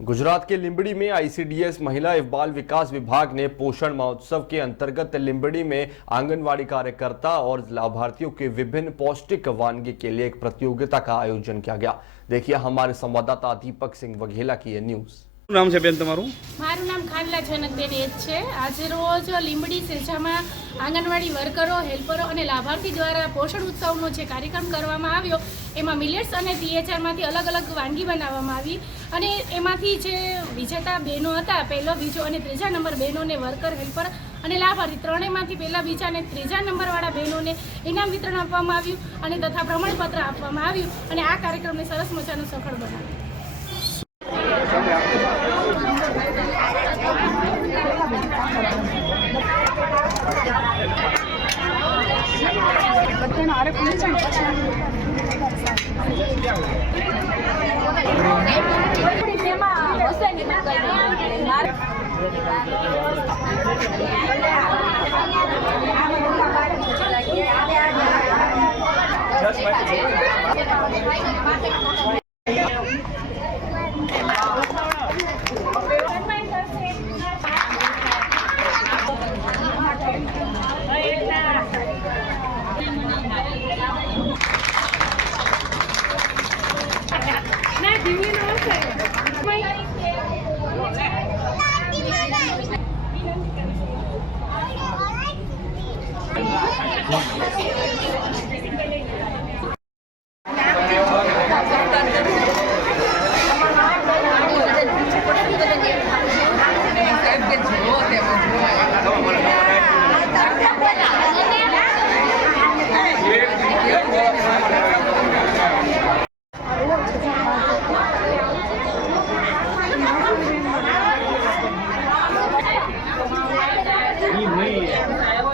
गुजरात के लिंबड़ी में आईसीडीएस महिला एवं बाल विकास विभाग ने पोषण महोत्सव के अंतर्गत लिंबड़ी में आंगनवाड़ी कार्यकर्ता और लाभार्थियों के विभिन्न पौष्टिक वानगी के लिए एक प्रतियोगिता का आयोजन किया गया। देखिए हमारे संवाददाता दीपक सिंह वघेला की ये न्यूज़। नाम से बेन तमारू? मारू नाम खानला जनकबेन एज छे। आज रोज લીંબડી સિરસામાં આંગણવાડી વર્કરો, હેલ્પરો અને લાભાર્થી દ્વારા પોષણ ઉત્સવનો જે કાર્યક્રમ કરવામાં આવ્યો એમાં મિલેટ્સ અને ટીએચઆરમાંથી અલગ અલગ વાનગી બનાવવામાં આવી અને એમાંથી જે વિજેતા બહેનો હતા, પહેલો, બીજો અને ત્રીજા નંબર બહેનોને વર્કર, હેલ્પર અને લાભાર્થી ત્રણેયમાંથી પહેલા, બીજા અને ત્રીજા નંબરવાળા બહેનોને ઇનામ વિતરણ આપવામાં આવ્યું અને તથા પ્રમાણપત્ર આપવામાં આવ્યું અને આ કાર્યક્રમને સરસ મજાનો સફળ બનાવ્યો।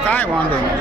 काय वांधो नहीं।